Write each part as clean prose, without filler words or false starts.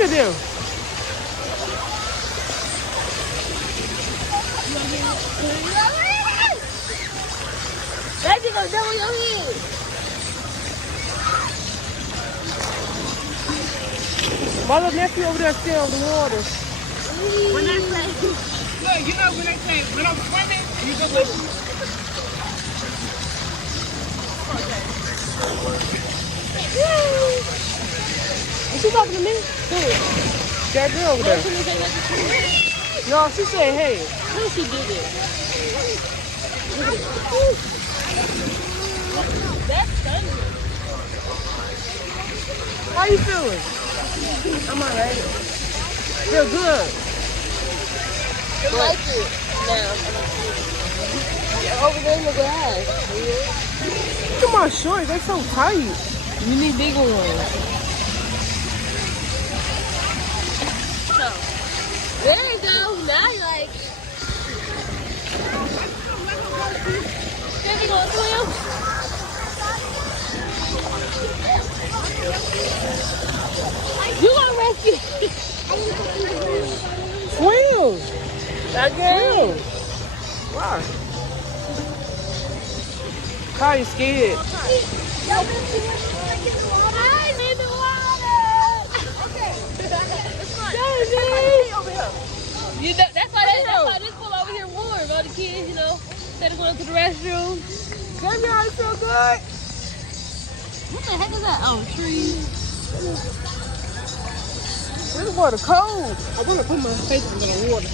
Look at them. That shit gonna double your head. My little nephew over there still in the water. When I say, Look, you know when they say when I'm swimming, you go with me. Is she talking to me? That girl over there. No, she said hey. how she did it? That's funny. How you feeling? I'm alright. Feel good. I like it now. Over there in the glass. Look at my shorts. They so tight. You need bigger ones. So, there you go. Now you like. Then you gonna swim? You gonna rescue? Swim. Again? Why? Kai is scared. I'm in the water. Okay. You know, that's why this pool over here warm. All the kids, you know, instead of going to the restroom. Baby, I feel good. What the heck is that? Oh, trees. This water cold. I want to put my face in the water.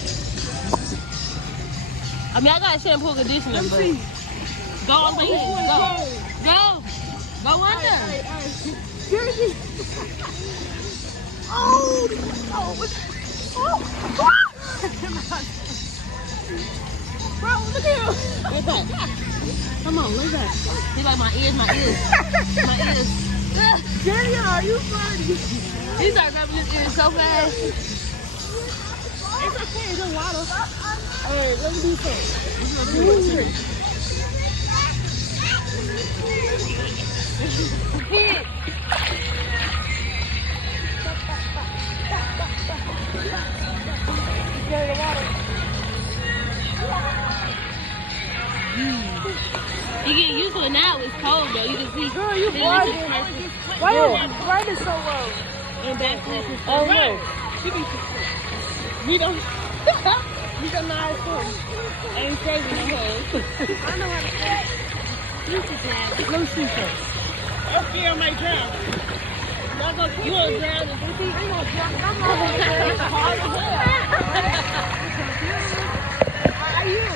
I mean, I got shampoo and conditioner, but See. go on my head. Go. Go under. Seriously? Bro, look at you. What's that? Come on, what's that? He like my ears. My ears. Jenny, are you funny? He started grabbing his ears so fast. It's okay, it's a water. Hey, let me do something. Hit. You get used to it now. It's cold though. You can see. Girl, you bugging. Why your brain is so low? And back to this. Oh, no. We don't. You got my eyes full. Ain't saving no hoes. I know how to play. Let me see something. Okay, I might drown. You want to drown in this heat? I'm not it's hard as hell. How are you?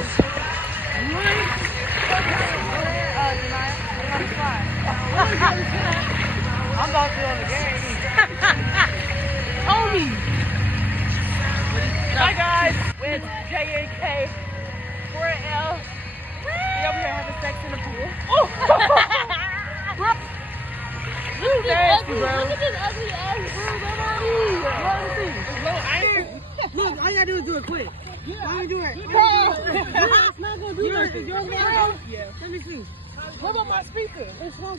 I'm about to on the game. Homie. Hi guys, with JAK 4L. We over here having sex in the pool. Oh! You nasty, bro. Look at this ugly ass pool. Look, all you gotta do is do it quick. Why you do it? Yeah. It's not gonna do nothing. Yours real? Yeah. Let me see. What about my speaker?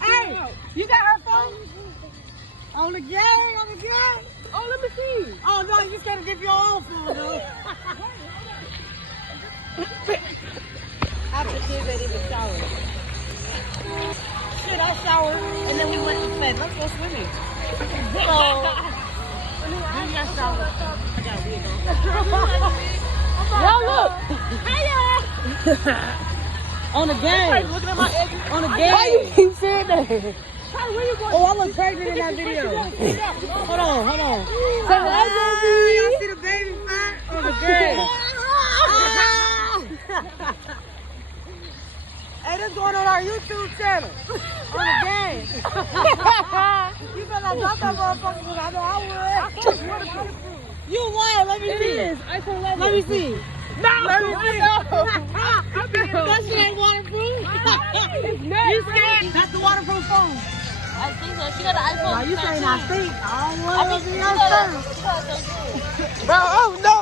Hey, you got her phone? On the game, on the game. Oh, let me see. Oh no, you just gotta get your own phone though. After kids, they didn't shower. Shit, I showered and then we went to bed. Let's go swimming. So, then I showered. I got wig on. Y'all look. On the game. Looking at my edges. On the game. Why you keep saying that? Oh, I look pregnant in that video. Hold on. Say hi, baby. Y'all see the baby fat on the game? Hey, this going on our YouTube channel. On the game. You better drop that motherfucker because I know I would. You lying. Let me see. Let me see. No, Let me see. That shit ain't waterproof. You scared? That's the waterproof phone. I think so. She got an iPhone. Now you saying I think. I don't want to be she your got son. a- Bro, oh no.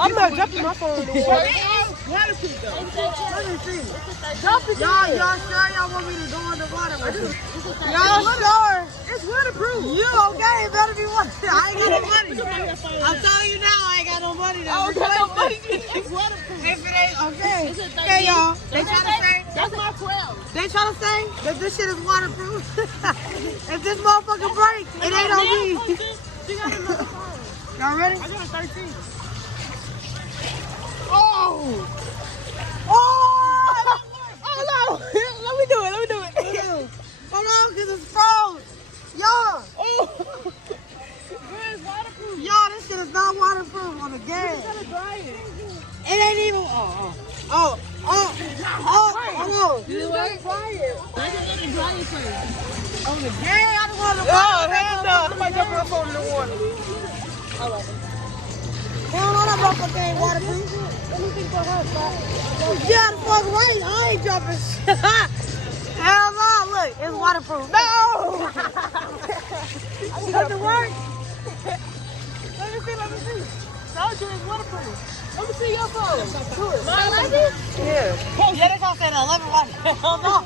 I'm not dropping my phone in the water. Waterproof though. Let me see. Y'all sure y'all want me to go in the water with you? Y'all sure? It's waterproof. You okay? It better be waterproof. I ain't got no money. I'm telling you now, I ain't got no money. I don't got no money. It's waterproof. If it ain't, okay. Okay, y'all. They trying to say. That's my 12. They trying to say that this shit is waterproof. If this motherfucker breaks, it ain't on me. She got another phone. Y'all ready? I got a 13. Oh! Oh! Oh no! Let me do it. Hold on, cause it's froze. Y'all! Oh! Where is waterproof? Y'all, this shit is not waterproof on the game. You gotta dry it. It ain't even. Oh! Did it work? Let's let it dry it first. On the game, I don't want to. Oh, hell no. Somebody jump my phone in the water. Hell no, that motherfucker ain't waterproof. Yeah, the fuck right. I ain't jumping. Hell no, look, it's waterproof. No! Does it work? Let me see. No, it's waterproof. Let me see your phone. Do it. My 11? Yeah. Yeah, they gonna say the 11 watch. Hell no.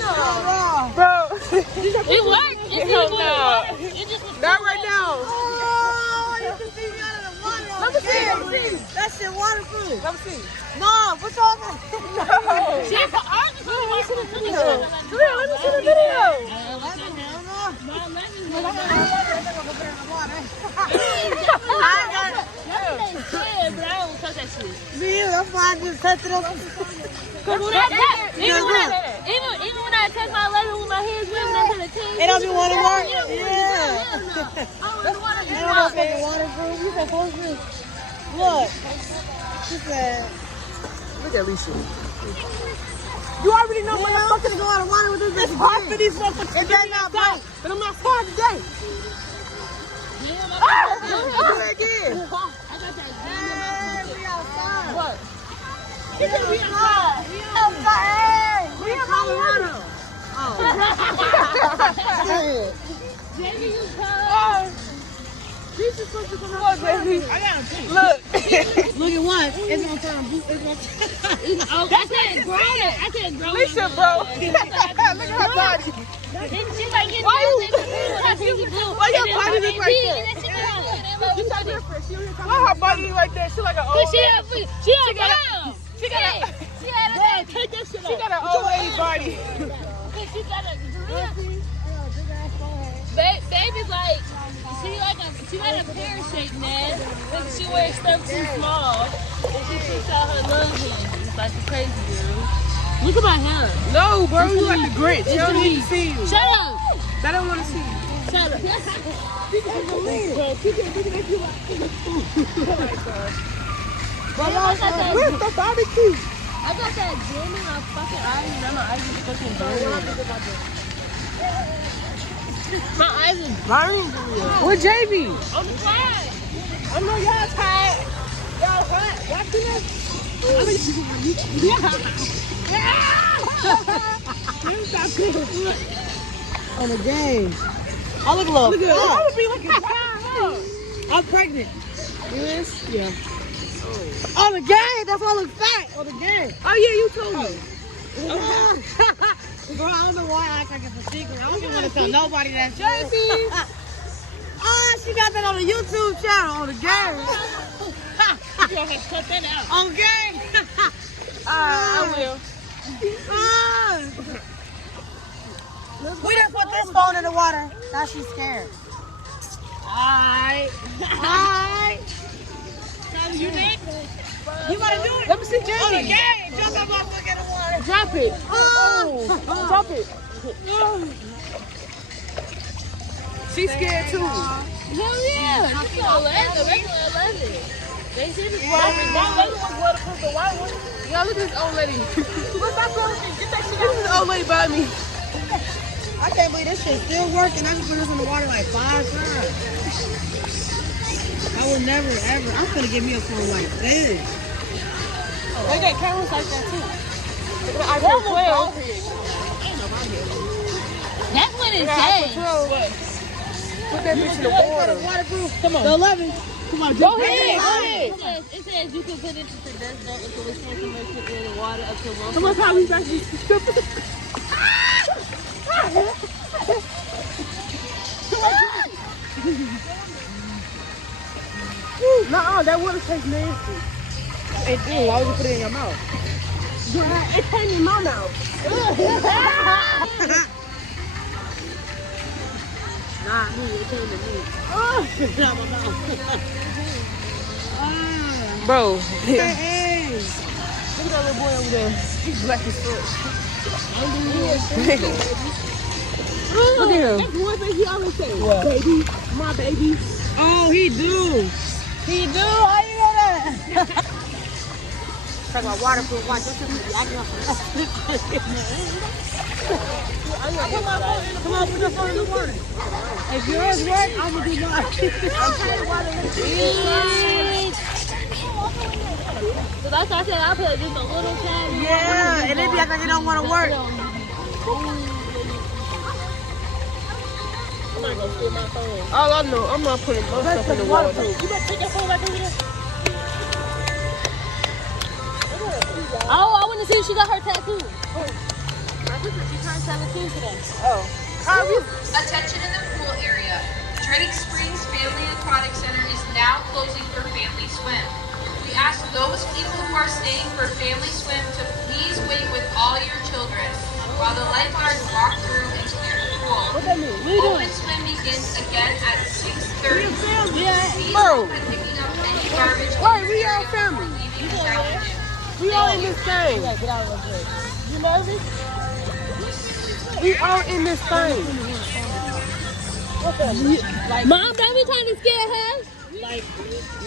No. Bro. It worked. It Hell didn't move. no. It just was Not right now. Oh, you can see me out of the water. Let me see. That shit waterproof. Let me see. No, what y'all got? No. She for ours is really want to see the video. Let me see the video. Hell no. My 11 is I got it. yeah, but I don't touch that shit. Me either. That's why I just touched it up. Even when I touch my 11 with my hands moving into the team. It don't be waterproof? Yeah. It don't be waterproof. You supposed to. Look. She said. Look at Lisa. You already know what I'm gonna go out of water with this bitch. it's hard for these motherfuckers. It better not break. But I'm outside today. Do it again. I got that Hey, we outside. What? We outside. Hey, we in Colorado. Oh. Jamie, you come. These are supposed to come out, baby. I got a pee. Look. Look at what? It's gonna turn blue. It's gonna Oh, I said grown. I said grown. Lisa, bro. Look at her body. Then she like getting Why your body look like that? You so different. Why her body look like that? She like an old lady. She had a take that shit off. She got an old lady body. She got a baby's like she got a pear shape, man. But she wears stuff too small, and she puts out her lungs in. It's like a crazy girl. Look at my hair. No, bro, you like the Grinch. She don't need to see you. Shut up. I don't want to see you. Shut up. Where's the barbecue? I got that gym in my fucking eyes, and my eyes is fucking burning. My eyes are burning for real. Where JB? On the side. I know y'all tired. Y'all hot. Y'all see that? on the game. I look a little. Look at fat. I would be looking tired. I'm pregnant. You is? Yeah. On the game. That's why I look fat. On the game. Oh, yeah, you told me. Bro, I don't know why I act like it's a secret. I don't want to tell nobody that shit. JB. Oh, she got that on the YouTube channel. On the game. You gonna have to cut that out. On game. I will. We didn't put this phone in the water. Now she's scared. Alright. Alright. You next? You wanna do it? Let me see On the JB. game. Jump that motherfucker in the water. Drop it. Drop it. She's scared too. Hell yeah. She's 11, regular 11. They see this That lady was waterproof, the white one. Y'all look at this old lady. What's that phone? Get that shit out. This is the old lady by me. I can't believe this shit's still working. I just put this in the water like 5 times. I would never, ever. I'm gonna give me a phone like this. They got cameras like that too. Look at the iPhone 12. That's what it iPhone says. 12. Put that bitch in the water. Waterproof. Come on. The 11. Come on. Go ahead. It says you can put it to the dust zone until it's submerged in the water up to 1. Come on, Tommy, back to stupid. Nuh-uh, that would have tasted nasty. It do. Why would you put it in your mouth? Yeah, it came in my mouth. Nah, me, it came to me. Oh. It's not my mouth. Bro. Hey. Look at that little boy over there. He's black as fuck. Look at him. That's one thing he always say. What? Baby, my baby. Oh, he do. He do? How you know that? Talk about waterproof. Watch this. Acting up. Come on, put your phone in the water. If yours work, I'm gonna do mine. So that's why I said I put just a little tag. Yeah, and they be acting like they don't want to work. I'm not gonna steal my phone. All I know, I'm not putting my stuff in the water. You better take your phone back over there. Oh, I want to see if she got her tattoo. She turned 17 today. Oh. Attention in the pool area. Drake Springs Family Aquatic Center is now closing for Family Swim. We ask those people who are staying for Family Swim to please wait with all your children while the lifeguards walk through and clear the pool. What that mean? What are you Open doing? swim begins again at 6:30. Please Bro. by picking up any garbage. Right, we all family. Leaving this afternoon. We all in this thing. Get out of here. You nervous? We all in this thing. Mom, don't be trying to scare her. Like,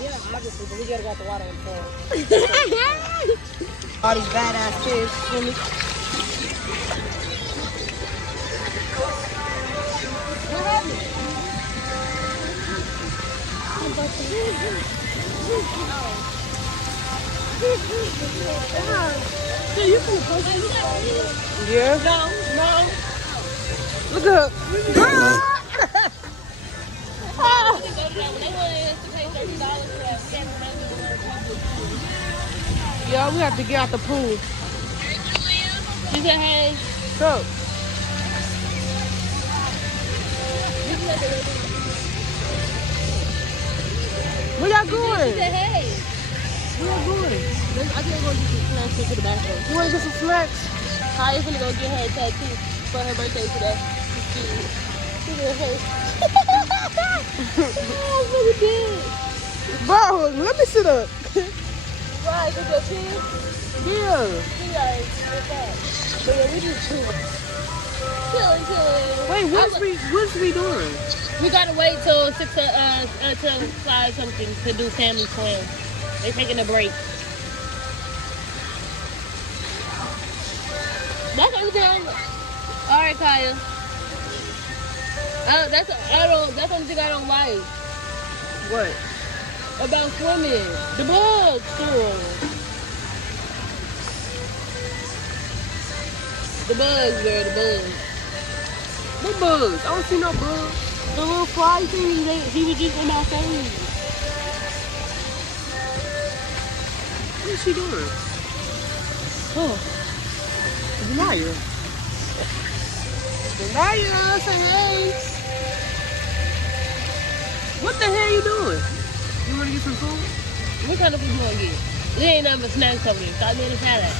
yeah, obviously, but we gotta go out the water and fall. All these badass fish swimming. Yeah. No. Look at her. Yeah, we have to get out the pool. She said, hey. So, where y'all She going? said, hey. Where y'all going? I think I'm going to get some snacks to the bathroom. You wanna get some snacks? Kaya's gonna go get her a tattoo for her birthday today. She did her. Oh, look at this. Bro, let me sit up. Right, with your kids. Yeah. She like, what's that? But yeah, we just chilling. Chilling. Wait, what's we doing? We gotta wait till 6 till 5 something to do family swim. They taking a break. That's the only thing. All right, Kaya. That's the only thing I don't like What? about swimming. The bugs, too. The bugs, girl, the bugs. What bugs? I don't see no bugs. The little fly thing, he was just in my face. What is she doing? Oh. Denaya. Denaya, say hey. What the hell you doing? You wanna get some food? What kind of food you want to get? We ain't nothing but snacks over here. Stop being a salad.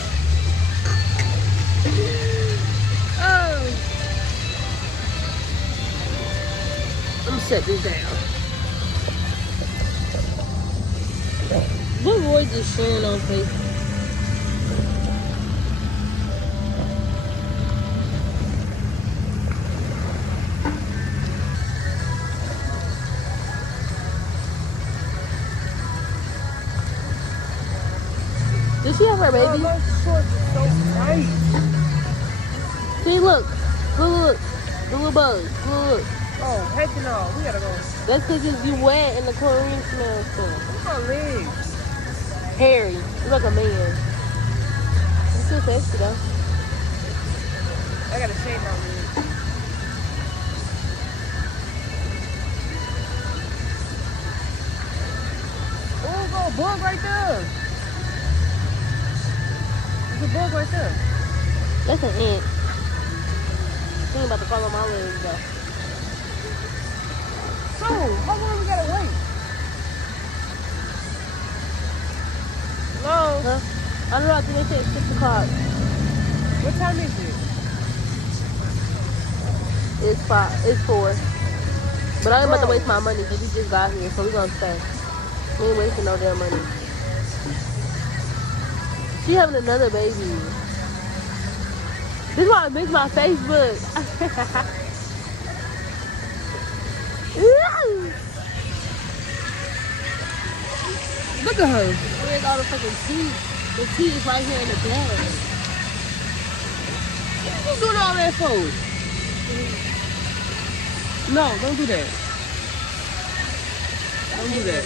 Oh. Let me set this down. What Roy just showing on Facebook? Did she have her baby? Oh, those shorts are so tight. See, look. Look. The little bug. Look. Oh, heck no. We gotta go. That's because you wet and the chlorine smells so. Look at my legs. Hairy. You look like a man. You still sexy though. I gotta shave my legs. Oh, go a bug right there. There's a bug right there. That's an ant. She ain't about to follow my legs though. So, Huh? I don't know. I think they said 6 o'clock. What time is it? It's 5. It's 4. But I ain't about to waste my money because we just got here, so we gonna stay. We ain't wasting no damn money. She having another baby. This is why I miss my Facebook. Look at her. Where's all the fucking tea? The tea is right here in the bag. What you doing all that for? No, don't do that. Don't do that.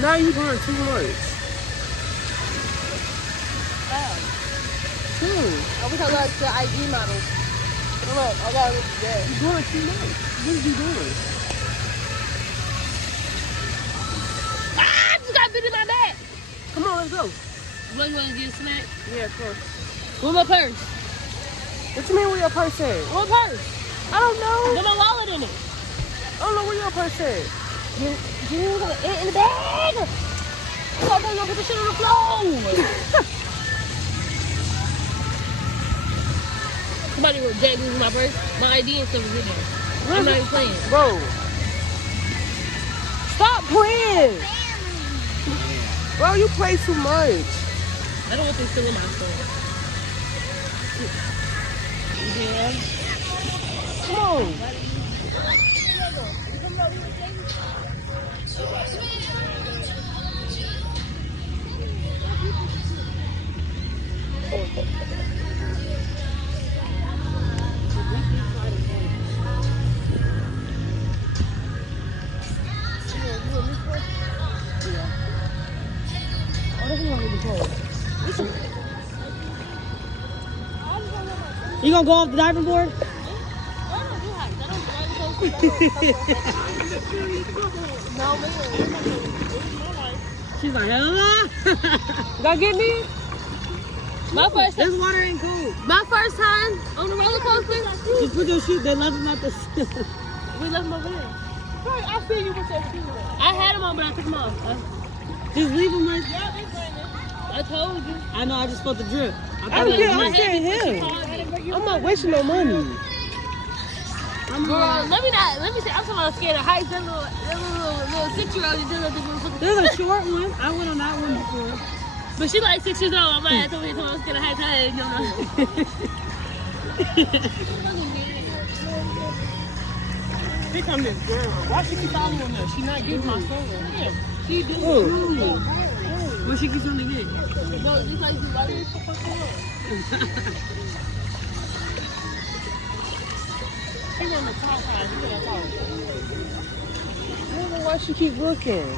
Now you doing too much. Too. I wish I got the IG model. Look, I got that. You're doing too much. What is you doing? Ah! You got bit in my back. Come on, let's go. What, you want to get a snack? Yeah, of course. Where's my purse? What you mean where your purse at? What purse? I don't know. There's my wallet in it. I don't know where your purse at. You got it in the bag. You got to put the shit on the floor. Somebody wrote Jack in my purse. My ID and stuff is in there. I'm not even playing. Bro. Stop playing. Bro, you play too much. I don't want this still in my phone. Yeah. Come on. You gonna go off the diving board? She's like, ah. You gonna get me? My first time. This water ain't cool. My first time on the roller coaster. Just put your shit. They left them at the. We left them over there. I see you with your shoes on. I had them on, but I took them off. Just leave them like. I told you. I know. I just felt the drip. I I'm was scared him. I'm not wasting no money. Girl, let me say, I'm talking about scared of heights. That little 6-year-old you did nothing. There's a short one. I went on that one before. But she like 6 years old. I'm like, I told me I'm scared of heights. I didn't know. Here come this girl. Why she keep following us? She not getting my phone. Damn. She do. What she keeps on the game? No, just like you right here. She on the top side. She on the top. I don't know why she keep looking.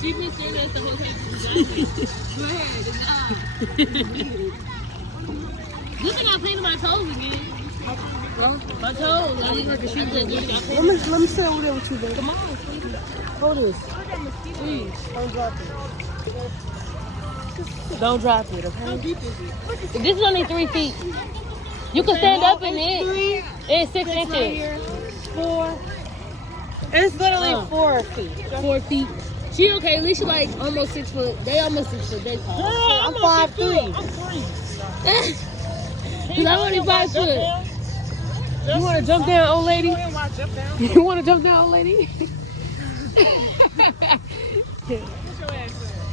She be saying that the whole time. Go ahead, good job. Look at I painted my toes again. Huh? My toes. I need her to shoot that. Let me sit over there with you, baby. Come on, please. Hold this. Please, don't drop it. Don't drop it, okay? This is only 3 feet. You can stand up in it. It's 6 inches. 4. It's literally 4 feet. 4 feet. She okay, at least she like almost 6 foot. They almost 6 foot. They tall. I'm 5'3". I'm 3. Cause I'm only 5 foot. You want to jump down, old lady? Jump down. You want to jump down, old lady?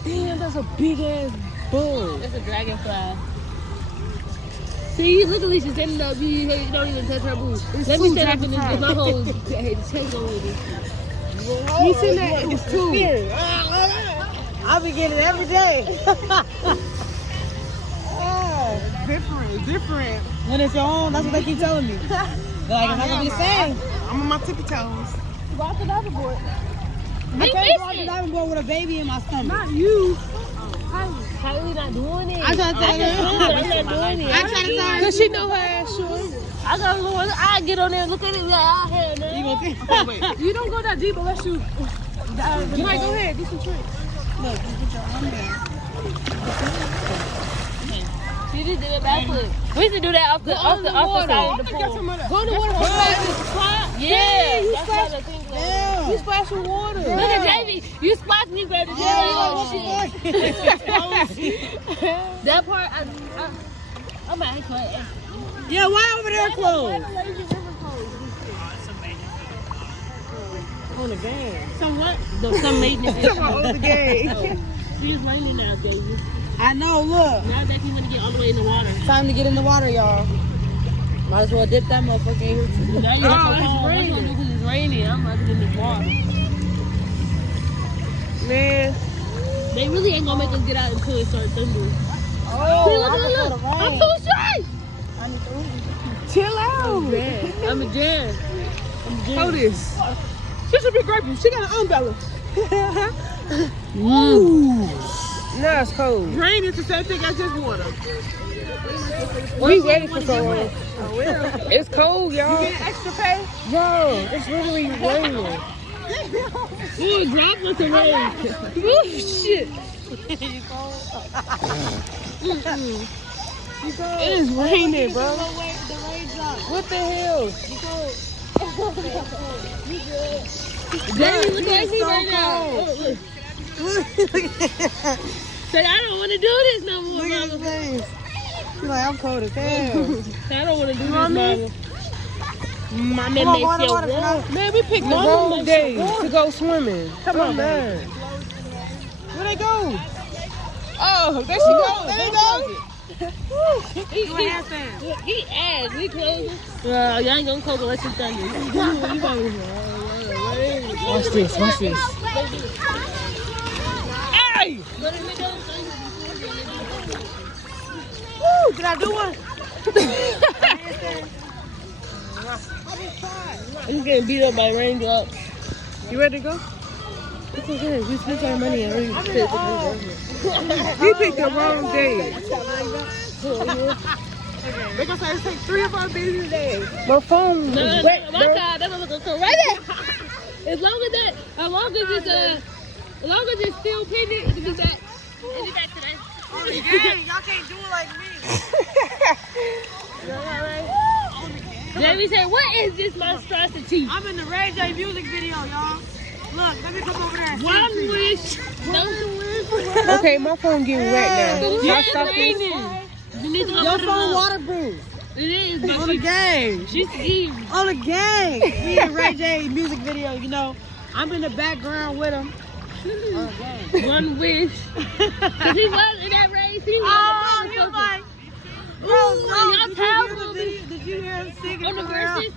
Damn, that's a big ass bug. That's a dragonfly. See, look at Alicia standing up. You don't even touch her boobs. Let me stand up in this. My whole chest over this. You seen that? It's 2. I be getting it every day. Different. When it's your own, that's what they keep telling me. They're like, it's not gonna be the same. I'm on my tippy toes. Walk the diving board. I can't go off the diving board with a baby in my stomach. Not you. Kylie not doing it. I tried to tell her. I'm not doing it. I tried to tell her. Cause she know her ass short. I gotta go. I get on there and look at it like I had You no. gonna think? Oh, wait. You don't go that deep unless you. You might go ahead, do some tricks. Look, you get your arm down. She just did it backward. We used to do that off the side of the pool. Go to the water. Yeah, that's how the thing goes. Damn. You splashing water. Look at Jamie. You splashed me, baby. That part, I'm at close. Yeah, why over there closed? On the game. So what? Some maintenance. On the game. It's raining now, Daisy. I know, look. Now that you want to get all the way in the water. Time to get in the water, y'all. Might as well dip that motherfucker in here too. Now you have to it's raining. It's raining. I'm about to get in the water. Man. They really ain't gonna make us get out until it starts thundering. Oh, See, look. I'm too straight. Chill out. I'm a jam. Hold this. She should be grateful. She got an umbrella. Ooh. Now it's cold. Rain is the same thing as just water. We ready for cold. It's cold, y'all. You get extra pay? Yo, it's literally raining. Ooh, droplets of rain. Ooh, shit. It is raining, bro. What the hell? Jamie, look at me right now. Say, I don't want to do this no more, Look at his mama. face. He's like, I'm cold as hell. I don't want to do this, mama. My man Come on, makes go in the you water, warm. Fernando. Man, we picked the wrong day to go swimming. Come on, man. Where they go? Oh, there she go. There they go. He asked, we closing. Y'all ain't gonna close unless it's thunder. Watch this, watch this. Hey! Woo, did I do one? I'm getting beat up by raindrops. You ready to go? It's okay. We spent our money and we We picked the wrong day. They're gonna say it takes 3 of our business days. My phone is wet, my God, that motherfucker come right there. As long as it's still pending, it'll be back. It'll be back today. On the game, y'all can't do it like me. Jamie said, what is this monstrosity? I'm in the Ray J music video, y'all. Look, let me come over there. One wish. Okay, my phone getting wet now. Y'all stop this. You need to go Your put it phone up. waterproof. It is, but On the game. she's scheme. On the game. Me and Ray J music video, you know. I'm in the background with him. On the game. One wish. Cause he was in that race. He was Oh, he was like, bro, Ooh, no, y'all terrible. did you hear him singing On the for real? verses.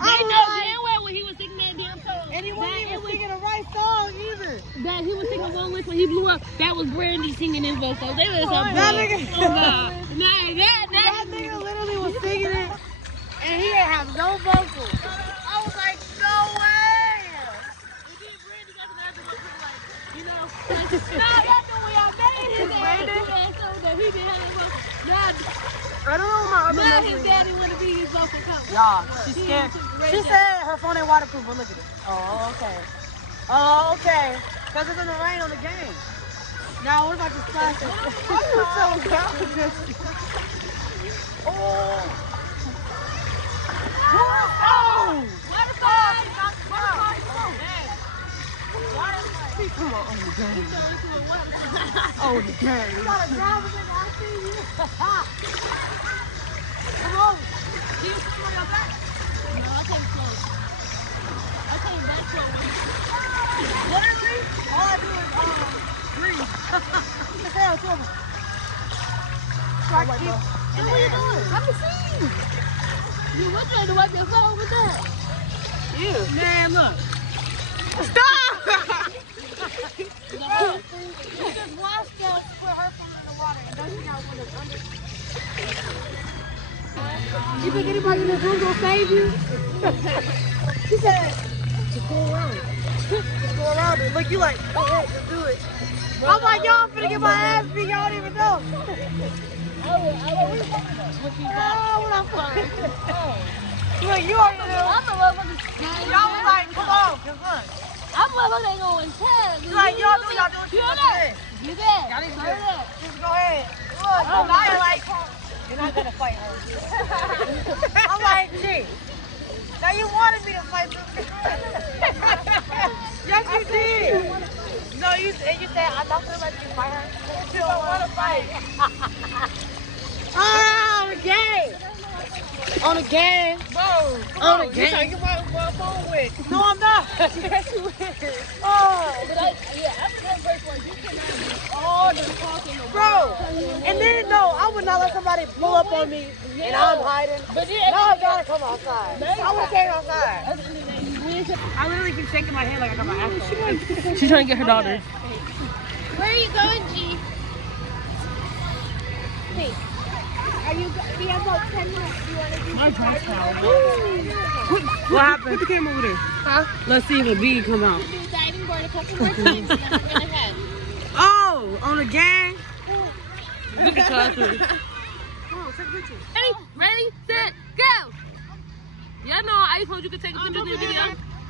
They know damn well when he was singing that damn song. And he wasn't even singing the right song either. That he was singing One Wish when he blew up. That was Brandy singing his vocals. They was up That nigga, that that nigga literally was singing it, and he didn't have no vocals. I was like, no way. you know, like, nah, y'all know when y'all made his ass so that he didn't have no vocals. I don't know my other Now number. his daddy want to be his vocal coach. Y'all, she's scared. She said her phone ain't waterproof, but look at it. Oh, okay. Oh, okay. Because it's in the rain on the game. Now, what if I just splash it? I'm so confident. Oh! Come on, on the game. Oh, the game. You gotta drive it in. I see you. Come on. Do you see on your back? No, I came close. I came back close. What is it? All I do is breathe. Just hell, trouble. What are you doing? Let me see. You were trying to wipe your phone with that. Man, look. Stop! You just washed that, put her phone in the water, and don't you got one that's under? You think anybody in this room gonna save you? She said, just go around. Just go around it. Look, you like, oh, just do it. I'm like, y'all, I'm finna get my ass beat, y'all don't even know. Look, you already know. I'm a motherfucking Y'all was like, come on, cause look. I'm a motherfucking going to You like, y'all do y'all do what you You want know to do. You there? Y'all need to do Hurry it. up. Just go ahead. Look, I'm like, you're not gonna fight her. I'm like, gee. Now you wanted me to fight this. Yes, you did. No, you said I don't feel like you fight her. You don't want to fight. Oh, on the game. On the game. Bro, on the game. You trying to get my phone wet. No, I'm not. Yes, you is. Oh. But after that first one, you cannot do all the talking. Bro, and then, no, I would not let somebody pull up on me and I'm hiding. But then, No, I gotta come outside. I would take outside. I literally keep shaking my head like I got my ass on. she's trying to get her daughter. Where are you going, G? Wait. We have about 10 minutes. Do you want to do My dress towel. What happened? Put the camera over there. Huh? Let's see if a bee come out. the diving board a couple more times and then we're going to head? Oh, on the gang? Look at Joshua. Ready, set, go! Y'all know I told you could take a picture of the video?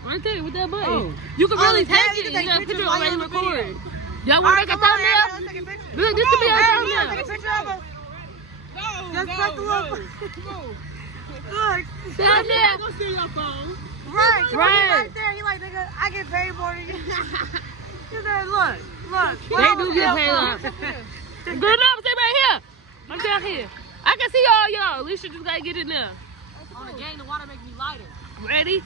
Right there with that button. Oh. You can really take you it. can You take got a pictures picture while already you're on the video. recorded. Y'all want to make a thumbnail? Look, this could be our Take a thumbnail. picture of us. Just press the little. Look. Thumbnail. Go see your phone. Right, Right. there. He like, nigga, I get paid more than you. He said, look. They do get paid a lot. Good enough, stay right here. I'm down here. I can see all y'all. Alicia just gotta get in there. On the gang, the water makes me lighter. Ready?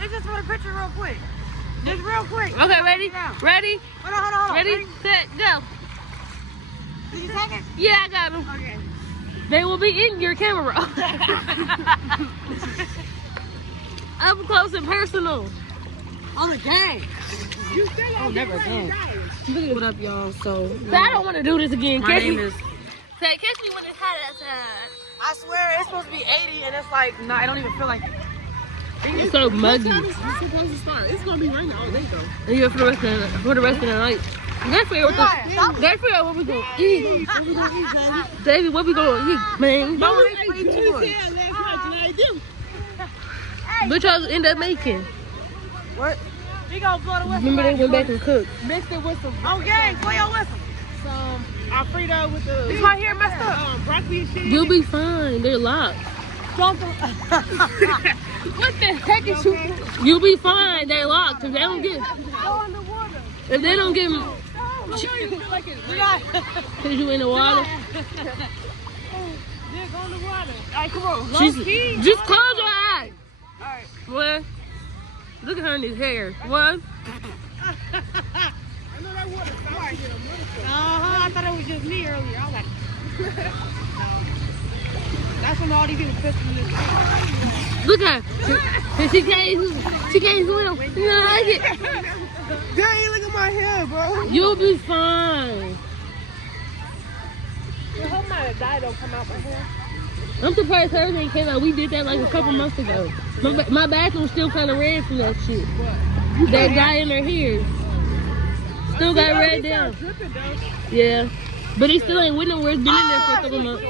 It's just for the picture real quick. Just real quick. Okay, ready? Ready? Hold on. Ready? Set, go. Did you take it? Yeah, I got them. Okay. They will be in your camera. Up close and personal. On the gang. Oh, never again. What up, y'all? So, So I don't want to do this again. my Catch name me. is. Say, catch me when it's hot outside. I swear, it's supposed to be 80 and it's like, nah, I don't even feel like it. It's so muggy. It's supposed to start. It's gonna be raining all day though. And you're for the rest of the night. Let's figure out what we gonna eat. Davey, what we gonna eat, man? What y'all end up making? What? We gonna blow the whistle. Remember they went back and cooked. Mixed it with some On gang, blow your whistle. Alfredo with the. This right here messed up. Broccoli and shit. You'll be fine. They're locked. What the heck is you? You'll be fine. They're locked. If they don't get, if they don't get, cause you in the water. Go in the water. Alright, come on. Just close your eyes. Alright. What? Look at her in his hair. What? I thought it was just me earlier. I was like, that's when all these people pissed me off. Look at her. She can't swim. You know, like it. Dang, look at my hair, bro. You'll be fine. I hope my dye don't come out my hair. I'm surprised hers ain't came out. We did that like a couple months ago. My bathroom's still kind of red from that shit. That guy in her hair still got red down. Yeah, but he still ain't went nowhere. It's been in there for a couple months.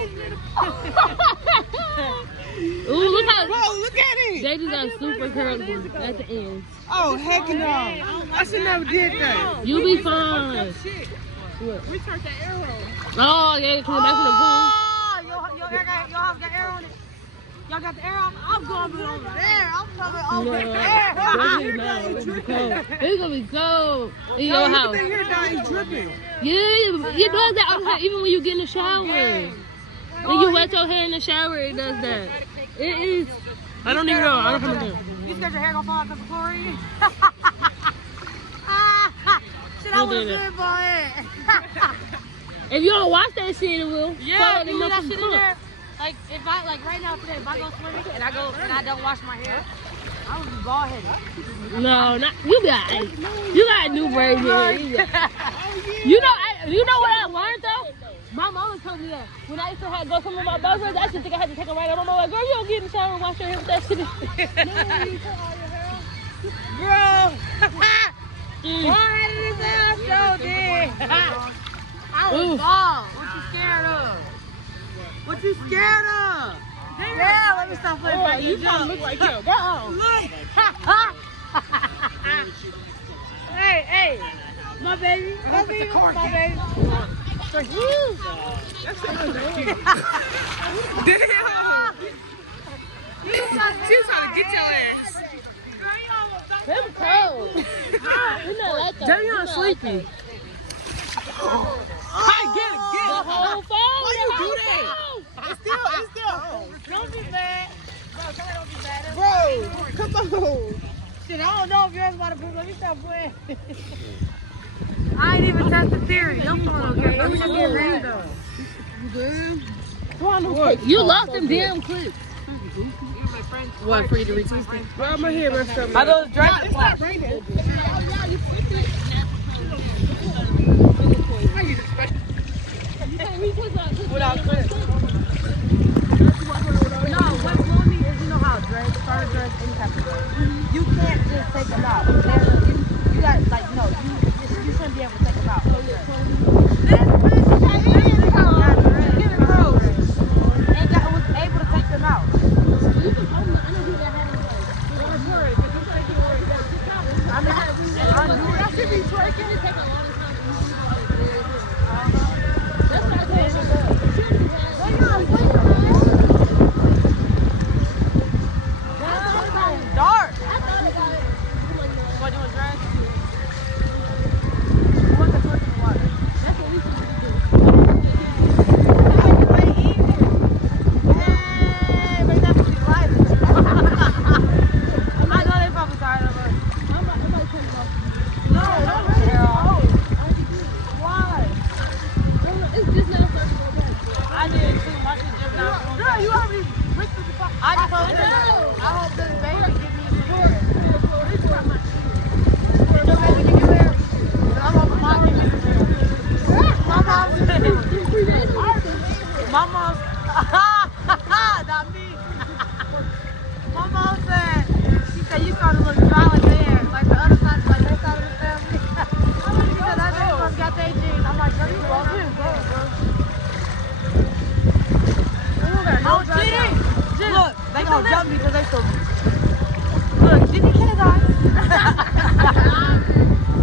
Ooh, look how. Bro, look at it. They just got super curly at the end. Oh, heck no. I should never did that. You'll be fine. What? We turned the arrow. Oh, yeah, coming back from the pool. Your house got air on it. Y'all got the air on? I'm going over there. I'm coming over there. It's gonna be cold. It's gonna be cold in your house. Look at your hair, dog. It's dripping. Yeah, it does that all the time, even when you get in the shower. When you wet your hair in the shower, it does that. It is. I don't even know. I don't know. You scared your hair gonna fall because of chlorine? Shit, I We'll was do that. good for it. If you don't watch that shit, it will. Yeah, Follow you the leave that knuckles shit in cook. there. Like if I right now today, if I go swimming and I don't wash my hair, I would be bald headed. No, not you got. You got new braids in here. You know what I learned though? My mama told me that when I used to go some of my burgers, I used to think I had to take them right out. My mama like, girl, you don't get in the shower and wash your hair with that shit. Bro, bald headed as hell, so did. I was bald. What you scared of? What you scared of? Yeah, let me stop playing fight. You trying to look like yo. Go. Hey, my baby. My baby. My baby. Damn. She's trying to get your ass. Girl, you almost Them cold. You know like that. Davion sleepy. Hey, get it. The whole phone. Why you do that? It's still on. Don't be mad. Bro, somebody don't be mad. Bro, come on. Shit, I don't know if yours about to put. Let me stop playing. I ain't even touched the theory. Your phone okay. It was just getting random. What? You lost them damn clips. What, for you to retweet? Bro, my hair messed up. Are those dry? It's not raining. Without clips. No, what's wrong is you know how dreads, fur dreads, any type of dreads. You can't just take them out. You got like no, you shouldn't be able to take them out. Was able to take them out. I should be twerking and take a long time. Dark. What doing dreads? What's the first one? That's what we should do. Hey, but that's what we like. I know they probably tired of us. I'm about to turn it off. No, not really. Oh. Why? It's just not first of all. I did too. My shit just not. No, you already ripped the fuck. I just told you. I hope this baby give me some hair. Your baby give you hair? I hope my mom give me some hair. My mom said. My mom. Not me. My mom said. She said you started looking dry like there, like the other side, like that side of the family. She said that baby must got their genes. I'm like, girl, you wrong. Oh, Giddy! Look, they gonna jump me because they so. Look, Giddy can't die.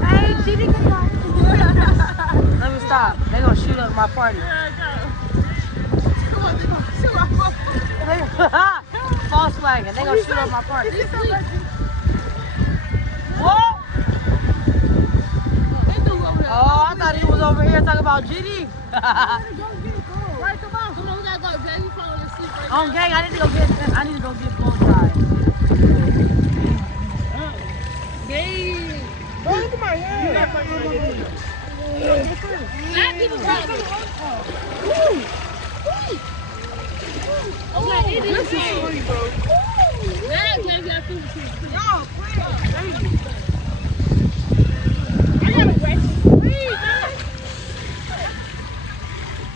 Hey, Giddy can't die. Let me stop. They gonna shoot up my party. False flagging. They gonna shoot up my party. What? Oh, I thought he was over here talking about Giddy. Right, come on, we gotta go. Baby, phone and sleep right On gang, I need to go get blown dry. Babe. Bro, look at my hair. Not even problem. Okay, it is Sweet, bro. now, baby, I feel the I gotta wet you.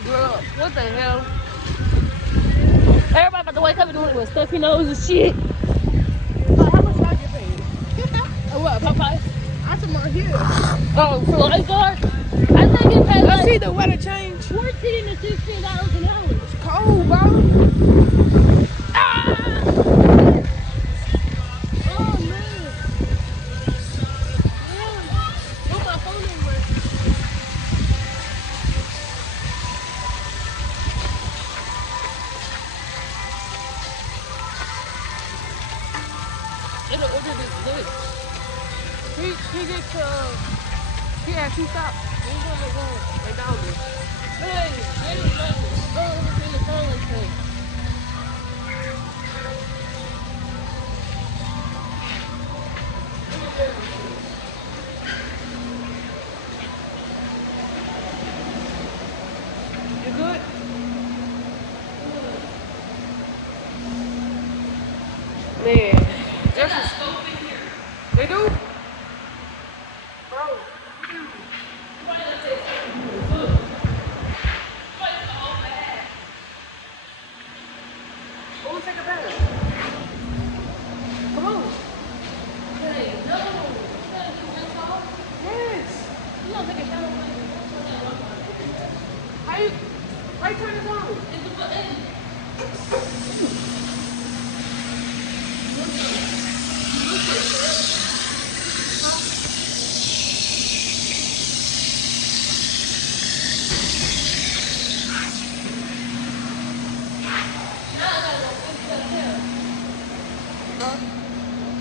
Girl, what the hell? Everybody about to wake up and do it with stuffy nose and shit. How much I get paid? What, Popeyes? I took my hair. Oh, for lifeguard? I think it pays I like see the weather change. $14 to $16 an hour. It's cold, bro. Ah! Oh, man. Yeah. What's my phone number? It'll order this. He asked you stop. He's on the road. McDonald's. Hey, in the phone thing. You good? Man, there's a stove in here. They do? Bro. Go take a bath. Come on. Yes. How you turn this on?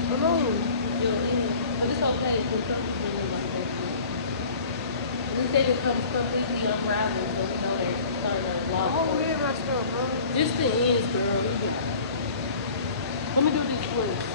Come on. But it's okay because some people really like that shit. At least they can come completely unraveled, so we know they're starting to vlog. Oh, yeah, my stuff, bro. Just the ends, girl. Let me do this twist.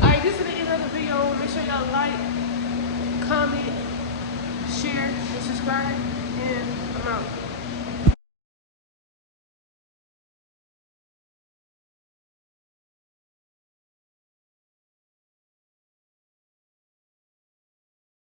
Alright, this is the end of the video. Make sure y'all like, comment, share, and subscribe. And I'm out.